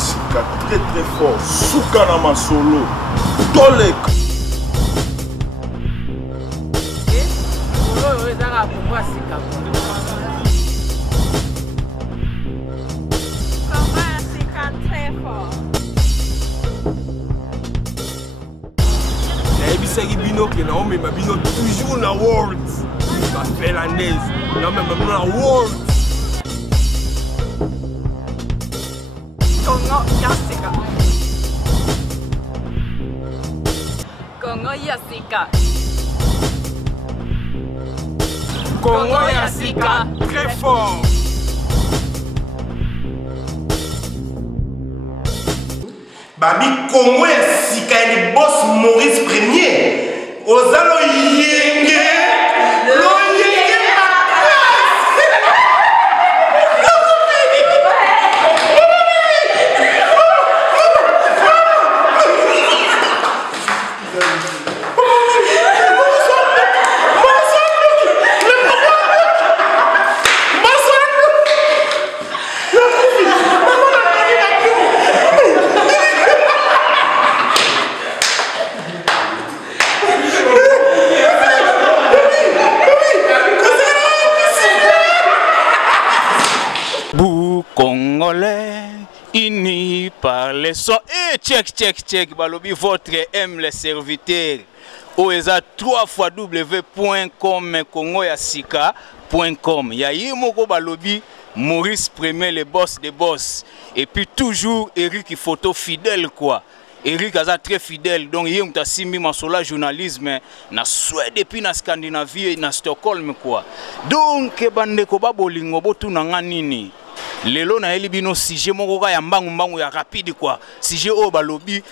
Sika très très fort. Soukana Masolo. Tolek. Ebisaki bino ke na ome mabino toujours na words. Ba finlandaise. Na même na words. Kongo Yasika. Kongo Yasika. Kongo Yasika très fort. Babi Congo Yasika est le boss Maurice Premier. Ozalo Yenge. Congolais, unis par les sons. Et check, balobi, votre aime les serviteurs. Oeza 3w.com congoyasika.com. Yayi moko balobi, Maurice Premier, le boss des boss. Et puis toujours Eric photo fidèle quoi. Eric aza très fidèle, donc il y a simbi masola journalisme na Suède et puis na Scandinavie na Stockholm quoi. Donc bande ko ba bolingo botu na nganini. Lelo na elibino sujet moko ya mbangu ya rapide quoi. Sujet o balobi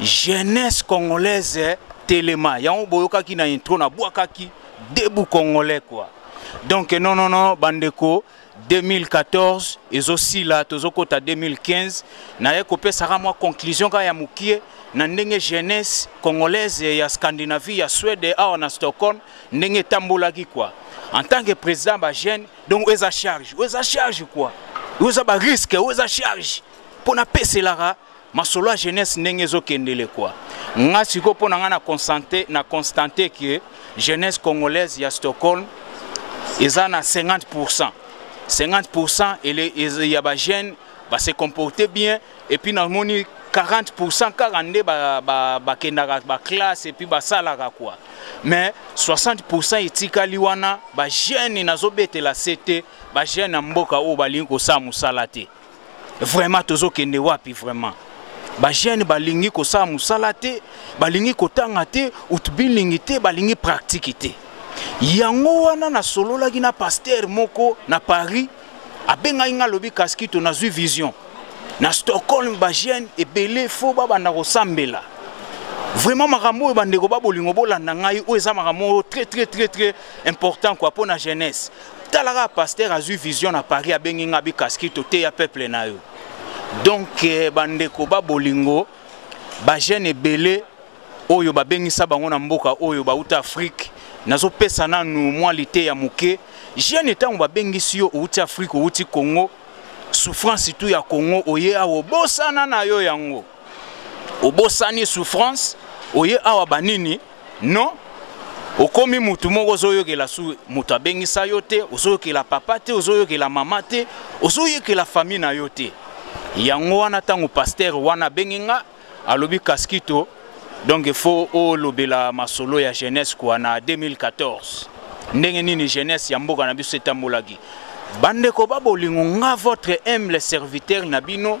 jeunesse congolaise Téléma. Yango boyoka ki na intro na bwakaki debout congolais quoi. Donc non bandeko 2014 et aussi là tozokota 2015 na ekope sara moi conclusion ka ya mukie na ndenge jeunesse congolaise ya Scandinavie ya Suède a na Stockholm ndenge tambolaki quoi en tant que président ba jeune donc oza charge quoi oza ba risque oza charge pour na peselara masolo jeunesse ndenge ezokendele quoi nga siko pona nga na constater que jeunesse congolaise ya Stockholm eza na 50%. 50% et y a des jeunes se comporter bien et puis dans le 40% 42 ba classe et puis ba salaire quoi. Mais 60% etikali wana ba jeunes nazo betela CT ba jeunes mboka o balingi ko sa musala te. Vraiment tozo kende wapi vraiment. Ba jeunes balingi ko sa musala te, balingi ko tanga te, utbilingi te, balingi pratique te. Yango wana na solo la gina pasteur moko na Paris abenga inga lobi kaskito na zui vision na Stockholm ba jeune et belé fo ba banda ko sambela vraiment makambo bande ko ba bolingo bolanda ngai o eza makambo très important quoi pour na jeunesse talaka pasteur a zui vision na Paris abenga inga bi kaskito te ya peuple na yo donc bande ko ba bolingo ba jeune et belé oyo ba bengisa bango na mboka oyo ba uta Afrique nazo pesa nanu mwalité ya muke jeune tango ba bengisi yo uti Afrique uti Congo souffrance tout ya Congo oye awo bosana na yo yango obosani souffrance oye awa banini non okomi mutu moko zoyokela su mutu abengisa yo te ozoyokela papa te ozoyokela mama te ozoyokela famille na yo te yango wana tango pasteur wana benginga alobi kaskito. Donc il faut lobela masolo ya jeunesse quoi na 2014. Ndenge nini jeunesse ya mboka na biso etambolaki. Bande ko ba bolingo nga votre aime les serviteurs na bino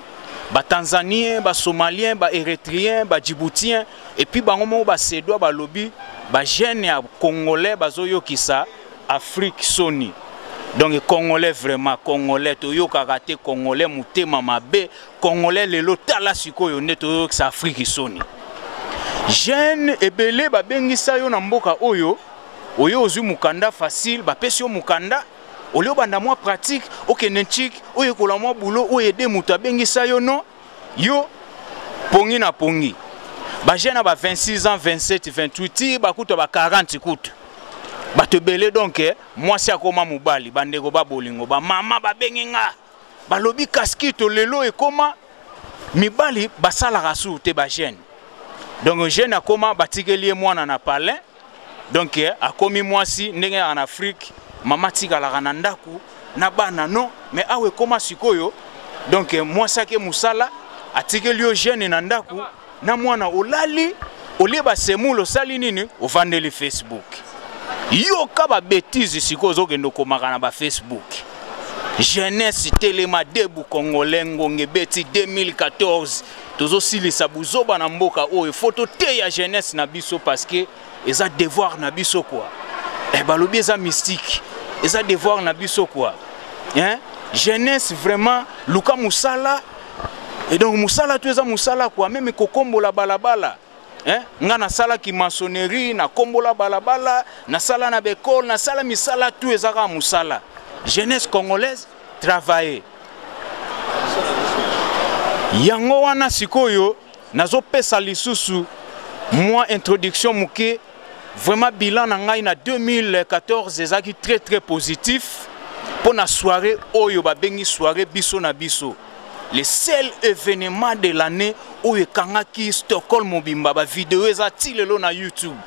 ba Tanzaniens, ba Somaliens, ba Érythréens, ba Djiboutiens et puis bango mo ba Sédois ba lobi ba jeune ya Congolais bazoyo kisa Afrique soni. Donc Congolais vraiment Congolais toyo karaté Congolais mutema mabe Congolais lelo tala sikoyo neto kisa Afrique soni. Jeune ebele ba bengisa yo na mboka oyo ozu mukanda facile ba pesi yo mukanda olio banda mwa pratique okenenchik oyo kola mwa boulot oyo de muta bengisa yo no yo pongi na pongi ba jeune ba 26 ans 27 28 ba kuto ba 40 kuto ba tebele donc moi si akoma mubali bandeko ba bolingo ba mama ba benginga ba lobi kaskito lelo ekoma mibali basalaka su te ba jeune. Donc jeune akoma batikeli mwana na palin. Donc akomi mwasi ndenge en Afrique mama tikalaka na ndaku na bana non mais awe koma sikoyo. Donc mwasi ake musala atikeli yo jeune na ndaku na mwana olali oliba semulo sali nini ovandeli Facebook. Yo kaba bêtise sikoyo zokendo komaka na ba Facebook. Jeunesse Telema Debu Congolais ngonge beti 2014 tozo silisa buzoba na mboka oyo photo te ya jeunesse na biso parce que eza devoir na biso quoi. Eh balobi eza mystique. Eza devoir na biso quoi. Hein? Jeunesse vraiment luka musala et donc musala tu eza musala quoi même kokombola balabala. Hein? Nga na sala ki maçonnerie na kombola balabala na sala na bekol na sala misala tu eza ka musala. Jeunesse congolaise travailler. Yango wana sikoyo nazo pesa lisusu moi introduction muke vraiment bilan na ngai na 2014 ezaki très positif pour na soirée oyo ba bengi soirée biso na biso. Le seul événement de l'année oyo kangaki Stockholm mobimba ba vidéo eza tilelo na YouTube.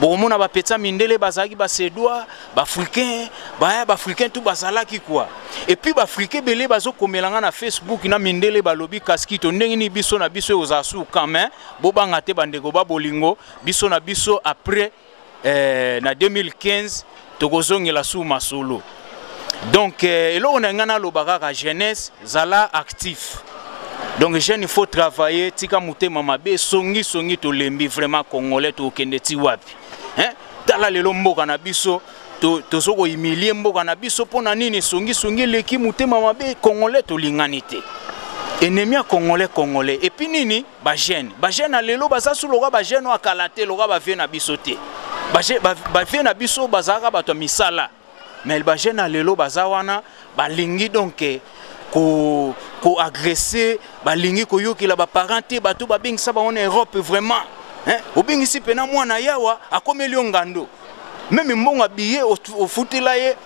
Bon mona ba peta mindele bazaki ba sedwa ba africain tout bazalaki quoi. Et puis ba africain belé bazo komelanga na Facebook na mindele ba lobi kaskito ndenge ni biso na biso ozasu quand même bo banga te bandeko ba bolingo biso na biso après na 2015 tokozongela su masolo. Donc elo on ngana lobaka ka jeunesse zala actif. Donc jeune il faut travailler tika mutema mabe songi to lembi vraiment congolais to kende ti wapi. Hein? Tala lelo mboka na biso to soko humilier mboka na biso pona nini songi leki mutema mabe congolais to linganité. Ennemi congolais et puis nini ba jeune lelo baza su loka ba jeune wa kalate loka ba vie na biso te. Ba vie na biso bazaka bato misala. Mais ba jeune lelo baza wana balingi donc ko agresser balingi ko yokila ba parenté bato ba bingisa ba en Europe vraiment hein obingisi pena mwana yawa akomeli ngando même mbonga billet au futela ye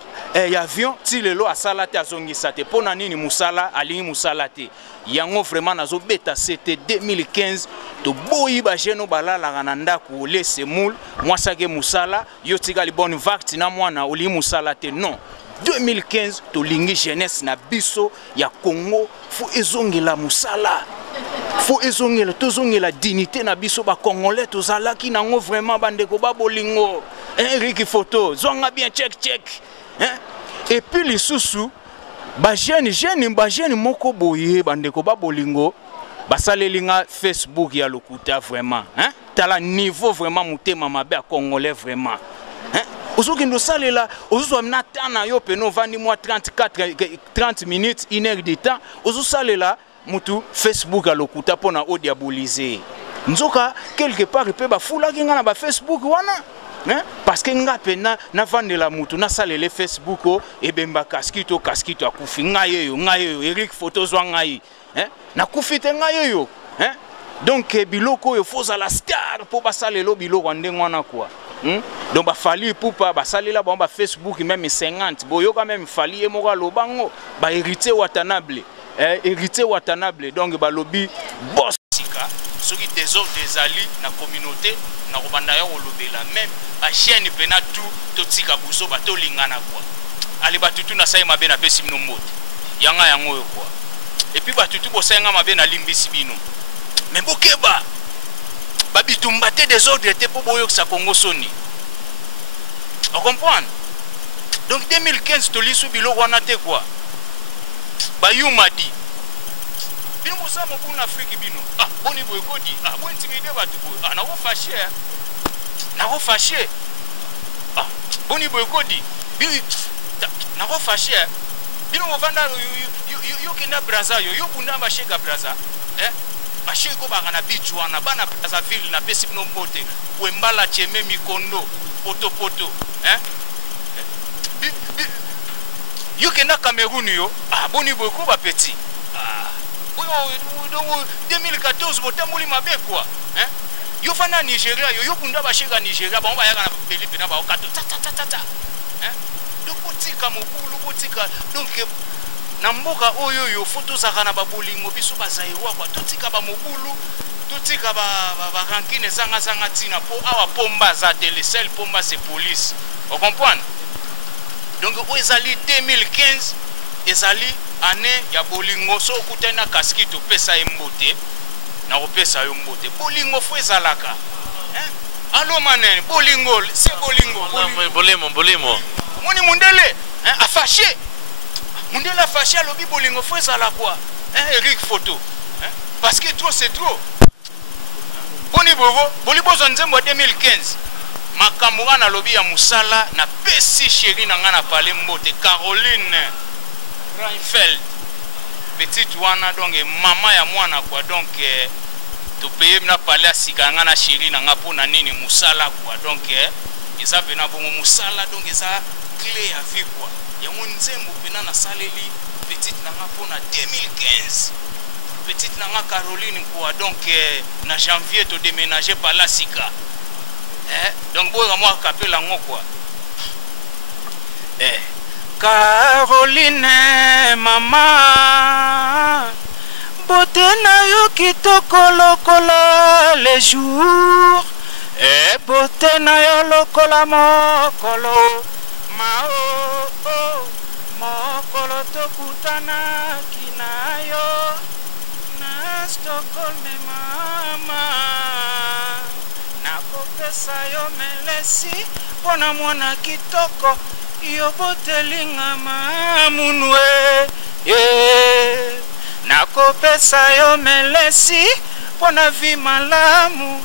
avion ti lelo asala te azongisa te pona nini musala alingi musala te yango vraiment nazo beta c'était 2015 to boyi ba jeno balala na ndaku le semul mwasake musala yo tikali bonne vague na mwana oli musala te non 2015 to lingi jeunesse na biso ya Congo fo ezongela musala fo ezongela tozongela dignité na biso ba congolais tozalaki nango vraiment bandeko ba bolingo Henri photo zonga bien check hein et puis les sous ba jeune moko boye bandeko ba bolingo basalelinga Facebook ya lokuta vraiment hein tala niveau vraiment mutema mabe a congolais vraiment hein ozokindo salela ozo amna tana yo peno vandi moi 30 minutes 1 heure de temps ozo salela mutu Facebook a lokuta pona odiaboliser nzoka quelque part pe ba fula kinga na ba Facebook wana hein parce que nga pena na vandela mutu na salele Facebook o ebemba kaskito akufi ngayo Eric photos wa ngai hein na kufite ngayo hein donc biloko yo foza la star pour basalelo biloko ndengwana quoi. Donc ba fali pour pas basalela ba Facebook même 50 boyo quand même fali e moka lobango ba hérité watanable donc ba lobby boss sika soki désordre des alliés na communauté na kobanda ya olobela même ba chaîne pena tout tika buso ba to lingana quoi ali ba tutu na sai mabe na pesi mino moto yanga yango yo quoi et puis ba tutu bo senga mabe na limbisi bino mais bokeba babitumbate désordre était pour boyo sa Congo soni. On comprend? Donc 2015 to lisu bilo wana te quoi. Bayuma di. Bino mosa mo kuna Afrique bino. Ah boni boy kodi. Ah bo intimidé batu boy. Ah na wo fâché. Ah boni boy kodi. Bi na wo fâché. Bino mo vanda yo kina braza yo kunda ba shega braza. Bashiko bana bichwana bana plaza ville na pesi no mbote wembala cheme mikondo poto hein yo kena Cameroun yo ah boni boko ba petit ah oyo 2014 botamuli mabe quoi hein yo fana Nigeria yo kunda bashika Nigeria ba yaka na Philippe na ba okato ta hein donc botika mokulu botika donc na mboka oyo yo foto zakana ba bolingo biso bazairwa kwa totika ba mobulu totika ba rankine zanga tina po awa pomba za tele seul pomba c'est police. Vous comprenez? Donc ezali 2015 ezali année ya bolingo so kutena kaskito pesa embote na opesa yo mbote bolingo fo ezalaka. Allo manen bolingo c'est bolingo. Moni mundele affaché. Mundele affaché lobi bolingo fo ezala quoi? Eric photo. Parce que trop c'est trop. Boni bobo, bolibo zonzembo 2015. Makamura na lobi ya musala na pesi chérie na nga na pale mbote Caroline Reinfeld. Petite wana donc maman ya mwana quoi donc to payer na pale asika nga na chérie na nga pona nini musala quoi donc eza pena bongo musala donc eza clé ya vie quoi. Ya monzembo pena na saleli petite na nga pona 2015. Petite nanga Caroline quoi donc na janvier to déménager par la sika donc boy moi capé la ngo quoi Caroline maman beauté na yo kitoko lokola les jours beauté na yo lokola mokolo mao mokolo tokutana kinayo Stockholm mama nakopesa yo melesi pona mwana kitoko yo botelinga mamunwe nakopesa yo melesi pona vi malamu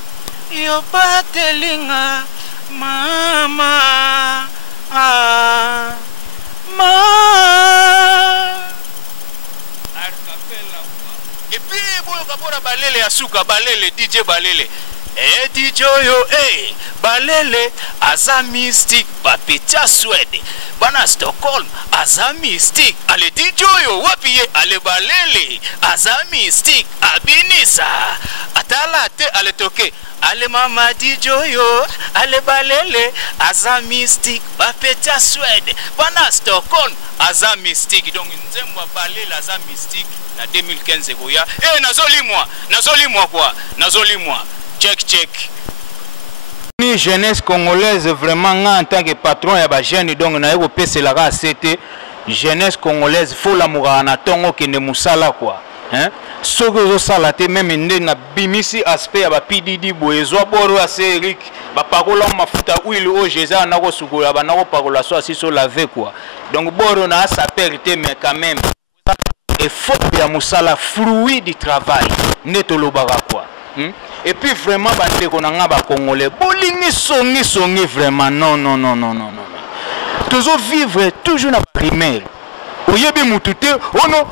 yo botelinga mama Et puis, boyo balele asuka balele DJ balele DJ yo balele aza mystique ba petia Suède bana Stockholm aza mystique ale DJ yo wapi ye ale balele aza mystique abinisa atala te ale toke ale mama DJ yo ale balele aza mystique ba petia Suède bana Stockholm aza mystique donc nzembo balele aza mystique na 2015 koya nazolimwa quoi nazolimwa check ni jeunesse congolaise vraiment nga en tant que patron ya ba jeune donc na yeko pesela ka c'était jeunesse congolaise faut l'amour na tongo kende musala quoi soki ozosala te meme nde na bimisi aspect ya ba PDD boezwa boro ya Eric bapakola mafuta huile o jeza na ko sukola ba na ko pakola so asiso laver quoi donc boro na sa perte mais quand même et faut ya musala fruit du travail neto lobaka quoi et puis vraiment bande ko nga ba congolais bolingi songi vraiment non toujours vivre toujours na primaire oyebi mutute ono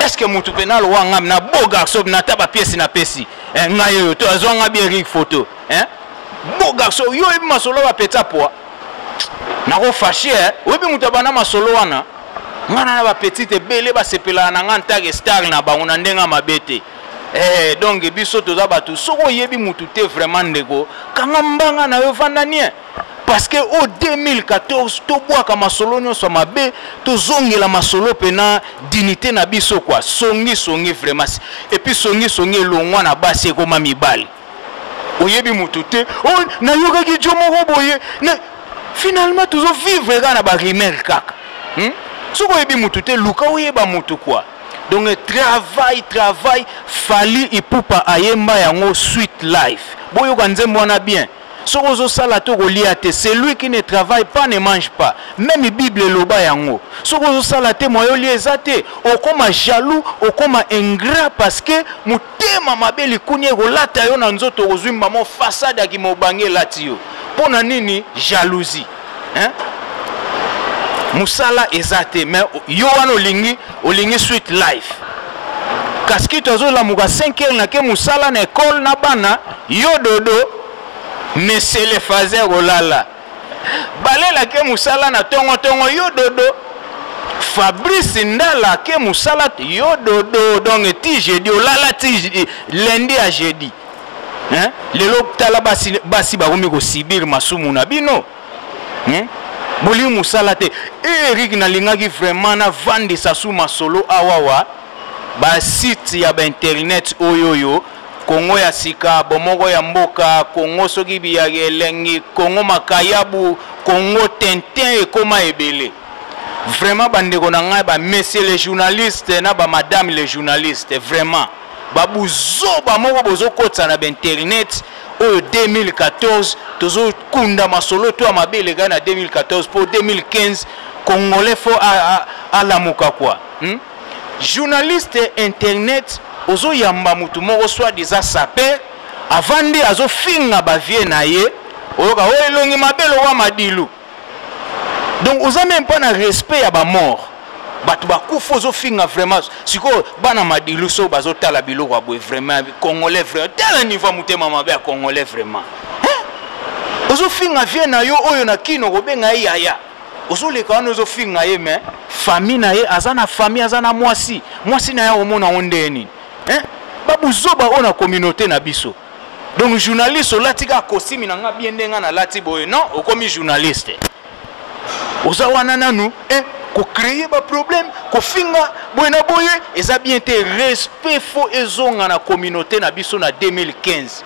est-ce que mutu penal wanga na beau garçon na taba pièce na pesi ngayo to azonga bien Eric photo beau garçon yo ebi masolo ba peta poa na ko fâché oyebi mutu bana masolo wana ngana na ba petite bele ba sepela na nganta ke star na bango na ndenga mabete donc biso to za batu soko yebi mutu te vraiment ndeko kanga mbanga na yo vandanie parce que au 2014 to boaka masolo nyonso mabe to zongela masolo pena dignité na biso quoi songi vraiment et puis songi longwa na basi ko mamibali oyebi mutu te oh na yoka ki jomo boye finalement toujours vivre na ba rimer kaka soko yebi mutu te luka oyeba mutu quoi donc travail fali ipupa ayemba yango sweet life boyo kanzembo na bien soko zo sala to kolia te celui qui ne travaille pas ne mange pas même bible loba yango soko zo sala te moyo liezate okoma jaloux okoma ingrat parce que mutema mabeli kunye kolata yo na nzoto kozwimba mo façade ki mobange latio pona nini jalousie musala ezate mais yo wana olingi sweet life kaski tozo la muka 5h na ke musala na école na bana yo dodo mais c'est le fazer olala balela ke musala na tongo yo dodo Fabrice Ndala ke musala yo dodo donc ti jeudi olala ti lundi à jeudi lelo tala basi ba komi ko sibir masumu na bino boli musala te Eric nalingaki vraiment na vandi sasu masolo awawa ba site ya ba internet oyoyo Congo ya sika bomoko ya mboka Congo soki biyage elengi Congo makayabu Congo tintin ekoma ebele vraiment bandeko na ngai ba messieurs les journalistes na ba madame les journalistes vraiment babuzo ba moko bozo kotsa na ba internet au 2014 tozo kunda masolo to amabele ga na 2014 pour 2015 congolais faut à la muka quoi journaliste internet ozo yamba mutu moko soit déjà sapé avant ndi azo finga ba vie na ye oyoka o elongi mabelo wa madilu donc oza même pas na respect ya ba mort batu bakufa ozo finga vraiment siko bana madilu so bazo tala biloko aboye vraiment congolais vraiment tala niveau mutema mabe ya congolais vraiment ozo finga vie na yo oyo na kino kobenga yaya ozo leka wana ozo finga ye mais famille na ye azana famille azana mwasi na ya omona ondeni babuzoba ona communauté na biso donc journaliste olatika kosimi na nga bien ndenga na lati boye non okomi journaliste oza wana nanu ko créer ba problème ko finga boye na boye eza bien te respect fo ezonga na communauté na biso na 2015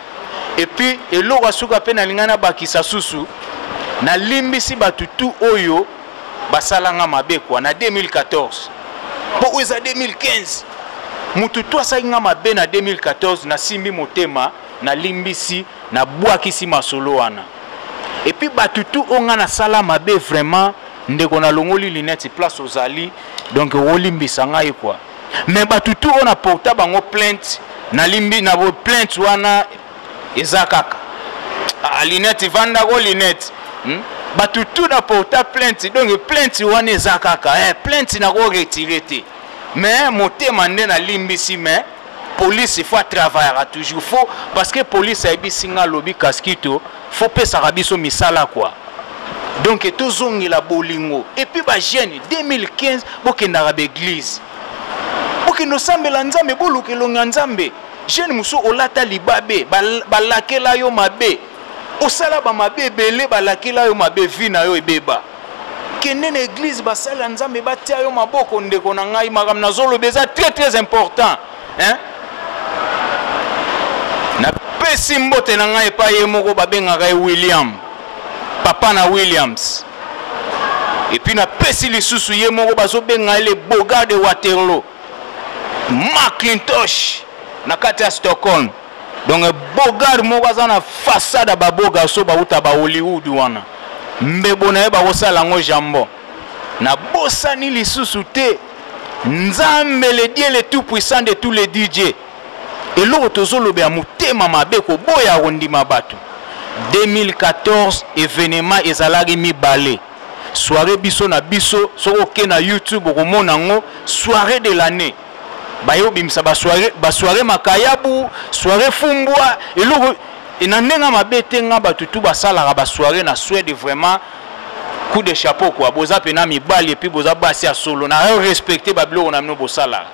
et puis eloko asuka pe na lingana bakisa susu na limbisi batutu oyo basalanga mabe kwa na 2014 po eza 2015 mutu to asalinga mabe na 2014 na simbi motema na limbisi na bwakisi masolo wana et puis batutu onga na sala mabe vraiment ndeko na longoli lineti place ozali donc olimbisa ngai quoi mais batutu ona porta bango plainte na limbi na bo plainte wana ezakaka lineti vanda go lineti batutu na porta plainte donc plainte wana ezakaka plainte na go retirer te mais motema nde na limbisi mais police il faut travailler toujours faut parce que police a bisinga lobi kaskito faut pesa rabiso misala quoi donc tozongi la bolingo et puis ba jeune 2015 bokenda ba église bokendo sambela nzambe bolukelo nzambe jeune muso olata libabe balakela yo mabe osala ba mabe belé balakela yo mabe vina yo ebeba kende na église basala nzambe batia yo maboko ndeko na ngai makam na zolo beza très important na pesi mbote na ngai pa ye moko babengaka William papa na Williams et puis na pesi lisusu ye moko bazo benga le Bogard de Waterloo Macintosh na kati ya Stockholm donc Bogard moko azana façade ba boga so ba uta ba Hollywood wana mbebo na ye ba kosala ngo jambo na bosani lisusu te nzambe le Dieu le tout puissant de tous les DJ eloko tozolobe ya motema mabe ko boya rondima bato 2014 événement ezalaki mibale soirée biso na biso soko ke na YouTube okomona ngo soirée de l'année bayo bimisa ba soirée makayabu soirée fumbwa eloko enandenga mabe te nga batutu basalaka ba soirée na Suède vraiment coup de chapeau quoi boza pena mibali et puis boza basi ya solo na respecter ba biloko na mino bosala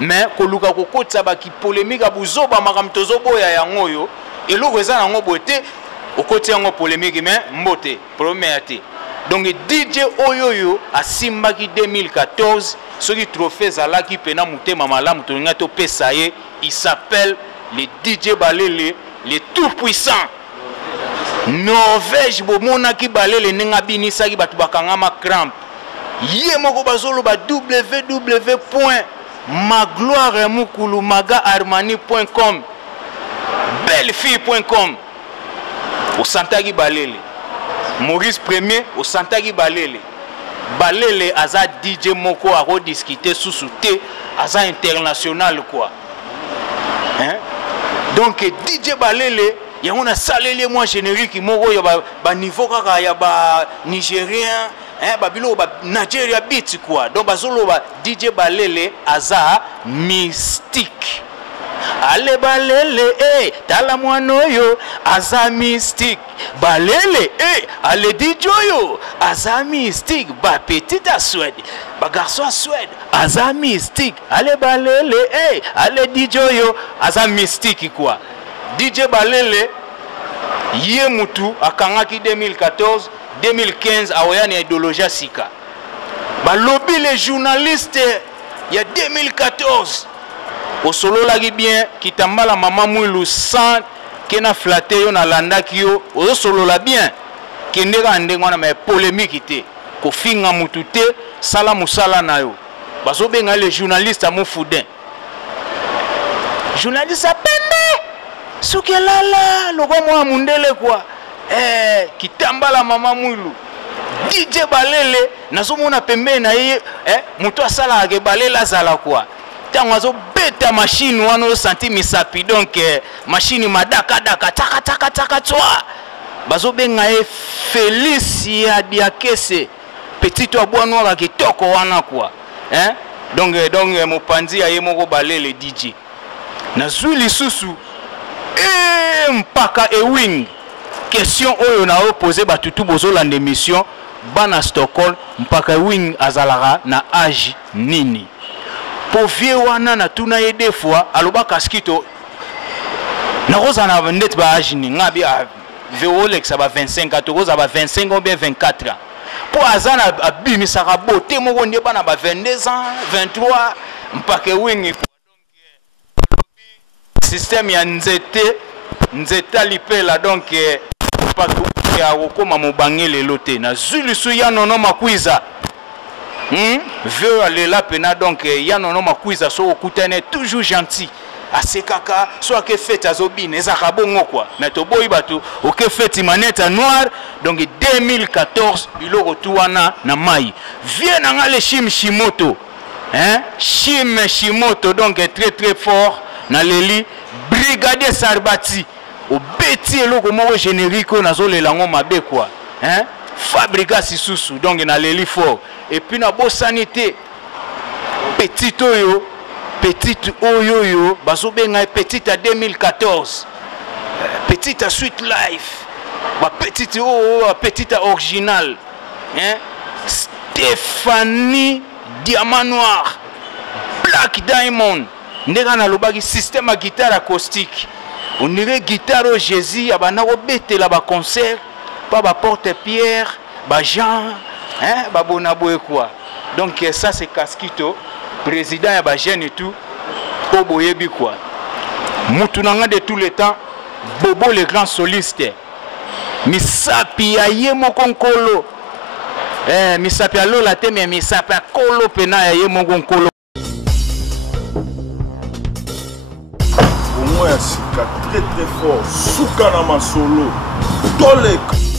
mais koluka kokotsa ba ki polémique abuzoba makamtozo boya yango yo eloko eza nango bote okoti yango polémique mais mbote premier te donc DJ oyoyo asimbaki 2014 soki trophée zalaki pena mutema malamu tolinga to pesa ye il s'appelle le DJ Balele le tout puissant Norvège bomonaki Balele nenga binisaki batu bakangama crampe ye moko bazolo ba www.magloiremukulumaga-armani.com bellefille.com osantaki Balele Maurice Premier osantaki Balele aza DJ moko a rediscuter sous te aza international quoi donc DJ Balele yango na salele moi générique moko ya ba niveau kaka ya ba nigérien ba bilo ba Nigeria beat quoi donc bazolo ba DJ Balele aza mystique ale Balele tala mwana oyo aza mystique Balele ale DJ oyo aza mystique ba petite à Suède ba garçon à Suède aza mystique ale Balele ale DJ oyo aza mystique quoi DJ Balele ye mutu akangaki 2014 2015 aoyani idéologie sika balobi les journalistes il y a 2014 au solo lagi bien kitambala mama mwilu sans kena flatter yo na landaki yo au solo la bien kendeka ndengo na mais polémique té ko finga mututé sala musala na yo bazo benga les journalistes amu foudin journaliste apende sukelala loko mwa mundele kwa kitambala mama mwilu DJ balele nazomona pembe na ye mutu asala ke balela azala kwa tango azo beta machine wana senti misapi donc machine madaka daka taka taka taka twa bazo benga e Felicia Diakese petit abwa noir kitoko wana kwa donc mopanzi ya ye moko balele DJ na zuli susu mpaka wing question oyo na opposer batutu bozolanda émission bana Stockholm mpaka wing azalara na âge nini po vie wana na tuna ye des fois aloba kaskito na roza na net ba âge ni ngabi Veolex ba 25 atokoza ba 25 ou bien 24 ans po azana abimisa ka beauté moko ndie bana ba 22 ans 23 mpaka wing système ya nzeta lipela donc patu ya kokoma mobangele lote na zulusu ya nono makwiza veut aller là pena donc ya nono makwiza so okutane toujours gentil asekaka so ke fête azobine ezaka bongo quoi mais to boyi batu oke fête manette noire donc 2014 biloko tuwana na mai vient na le Shimoto Shimoto donc très très fort na leli brigadier Sarbati au beti eloko moko générique nazolela ngo mabe quoi fabrica sisusu donc na leli fort et puis na bo sanité petit oyo bazo benga petit à 2014 petit à Suite Life ba petit à original Stéphanie Diamant Noir Black Diamond ndeka na lobaki système à guitare acoustique on dirait guitare au Jésus abana ko betela ba concert pas ba porte-pierre ba Jean ba bonaboe quoi donc ça c'est Kaskito président ya ba jeune et tout au boyebi quoi mutu nanga de tous les temps Bobo le grand soliste misapi ya ye mokonkolo misapi alo la te mais misapi kolo pena ya ye mokonkolo Moi, c'est très très fort. Soukana Masolo. Tolek.